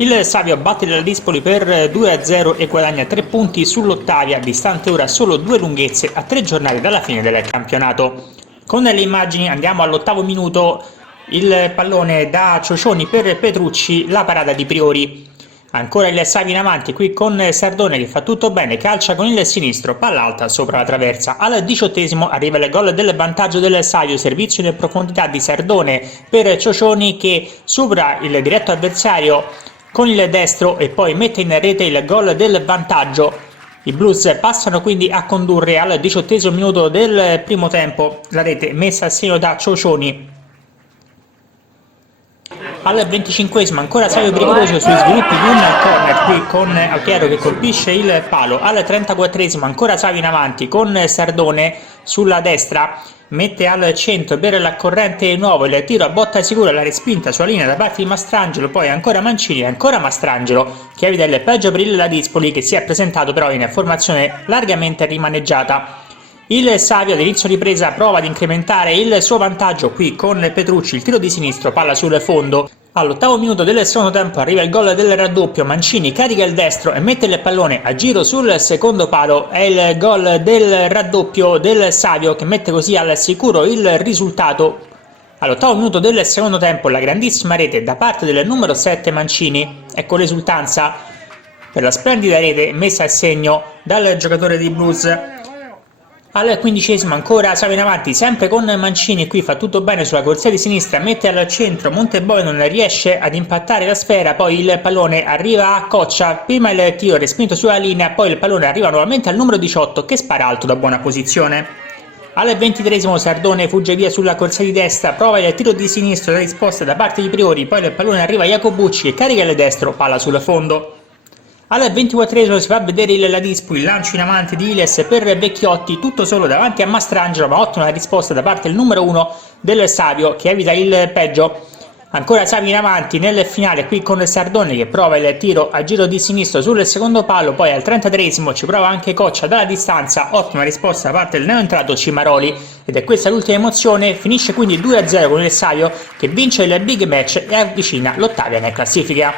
Il Savio batte il Dispoli per 2-0 e guadagna 3 punti sull'Ottavia, distante ora solo 2 lunghezze a 3 giornate dalla fine del campionato. Con le immagini andiamo all'8° minuto, il pallone da Ciocioni per Petrucci, la parata di Priori. Ancora il Savio in avanti qui con Sardone che fa tutto bene, calcia con il sinistro, palla alta sopra la traversa. Al 18° arriva il gol del vantaggio del Savio, servizio in profondità di Sardone per Ciocioni che supera il diretto avversario con il destro e poi mette in rete il gol del vantaggio. I Blues passano quindi a condurre al 18° minuto del primo tempo, la rete messa a segno da Ciocioni. Al 25° ancora Savio pericoloso sui sviluppi di un corner qui con Altiero che colpisce il palo. Al 34° ancora Savio in avanti con Sardone sulla destra, mette al centro per la corrente nuovo, il tiro a botta sicura, la respinta sulla linea da parte di Mastrangelo, poi ancora Mancini e ancora Mastrangelo che evita il peggio per il Dispoli che si è presentato però in formazione largamente rimaneggiata. Il Savio all'inizio ripresa prova ad incrementare il suo vantaggio qui con Petrucci, il tiro di sinistro, palla sul fondo. All'8° minuto del secondo tempo arriva il gol del raddoppio, Mancini carica il destro e mette il pallone a giro sul secondo palo, è il gol del raddoppio del Savio che mette così al sicuro il risultato. All'8° minuto del secondo tempo la grandissima rete da parte del numero 7 Mancini, ecco l'esultanza per la splendida rete messa a segno dal giocatore dei Blues. Al 15° ancora Savio in avanti, sempre con Mancini, qui fa tutto bene sulla corsia di sinistra, mette al centro, Monteboy non riesce ad impattare la sfera, poi il pallone arriva a Coccia, prima il tiro respinto sulla linea, poi il pallone arriva nuovamente al numero 18 che spara alto da buona posizione. Al 23° Sardone fugge via sulla corsia di destra, prova il tiro di sinistro, la risposta da parte di Priori, poi il pallone arriva a Jacobucci che carica il destro, palla sul fondo. Al 24° si fa vedere il Ladispoli, lancio in avanti di Iles per Vecchiotti, tutto solo davanti a Mastrangelo, ma ottima risposta da parte del numero 1 del Savio che evita il peggio. Ancora Savio in avanti nel finale qui con Sardone che prova il tiro a giro di sinistro sul secondo palo, poi al 33° ci prova anche Coccia dalla distanza, ottima risposta da parte del neoentrato Cimaroli ed è questa l'ultima emozione, finisce quindi 2-0 con il Savio che vince il big match e avvicina l'Ottavia in classifica.